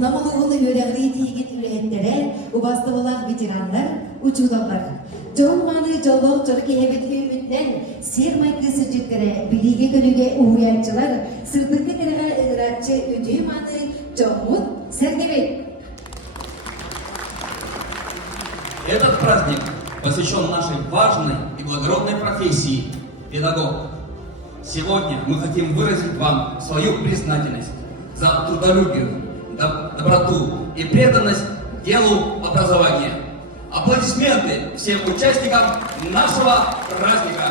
намылуğunu yüreği tiygin üreyenlere, ubasta olan veteranlar, uçulanlar. Çoğunmanı çoluk çocuk evet ümitlen, sermaytlı sürcüklere, bilgi günüge uyançılar, sırdıklı terege ıratçı üdümanı çoğumut sergebe. Этот праздник посвящен нашей важной и благородной профессии – педагог. Сегодня мы хотим выразить вам свою признательность за трудолюбие, доброту и преданность делу образования. Аплодисменты всем участникам нашего праздника!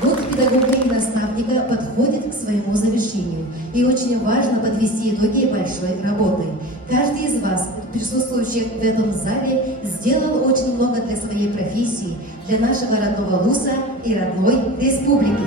Год педагога и наставника подходит к своему завершению. И очень важно подвести итоги большой работы. Каждый из вас, присутствующих в этом зале, сделал очень много для своей профессии, для нашего родного Луса и родной республики.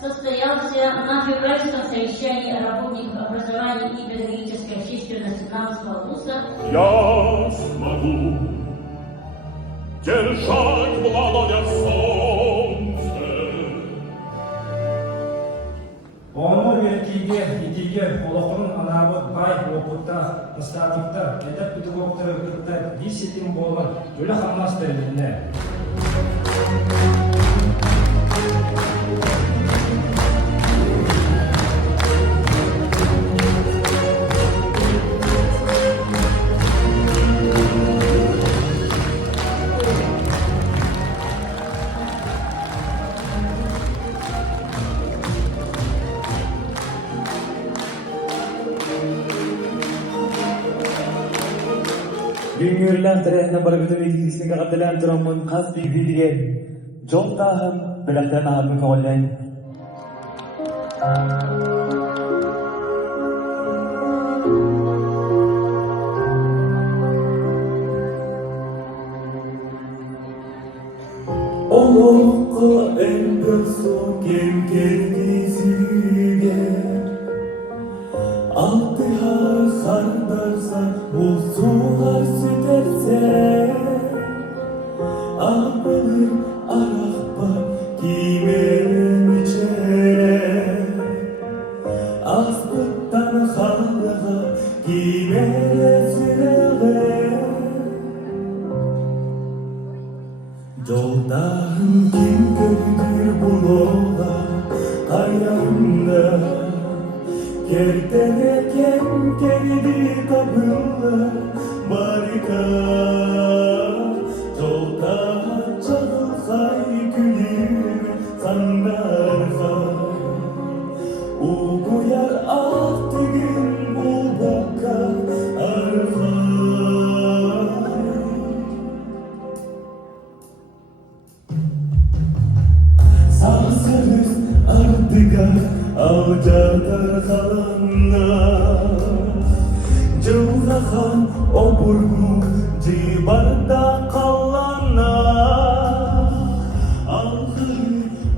Состоялся на февральском совещании работников образования и педагогической общественности нашего вуза. Я смогу держать в ладонях солнце. Онор веркиге, итиге, олохорун анабыт бай, опытта, наставникта, эдеп педагогтары кытта, дисетим болгон, өлі хаммасты элине. Güngörler tarafından barabıtı meclisine katılan durumun kas bilgileri çok daha bilaktan ağabey kavlayın. Olukka endosu gelgesiye Altihar sardarsa bu sular süterse Ağılır arahba giymem içere Aslıktan halığa giymere sürere Yoldan kim gördür bu yola ayağında Gerderken kendi kapılla barika Yolda çalıkay gülür sandarsa Uğuyar altı gün bu bakar arka Sağsınız artıga avcadar kalanlar Cıvrahan oburnu cibarda kalanlar Ağır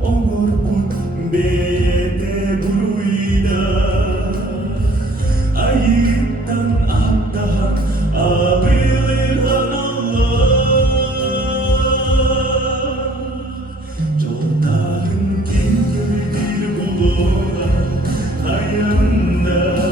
onur bu beyde buruyla Ayıptan abdahan abilir Allah Yoldarın kim gördür bu yola ayağında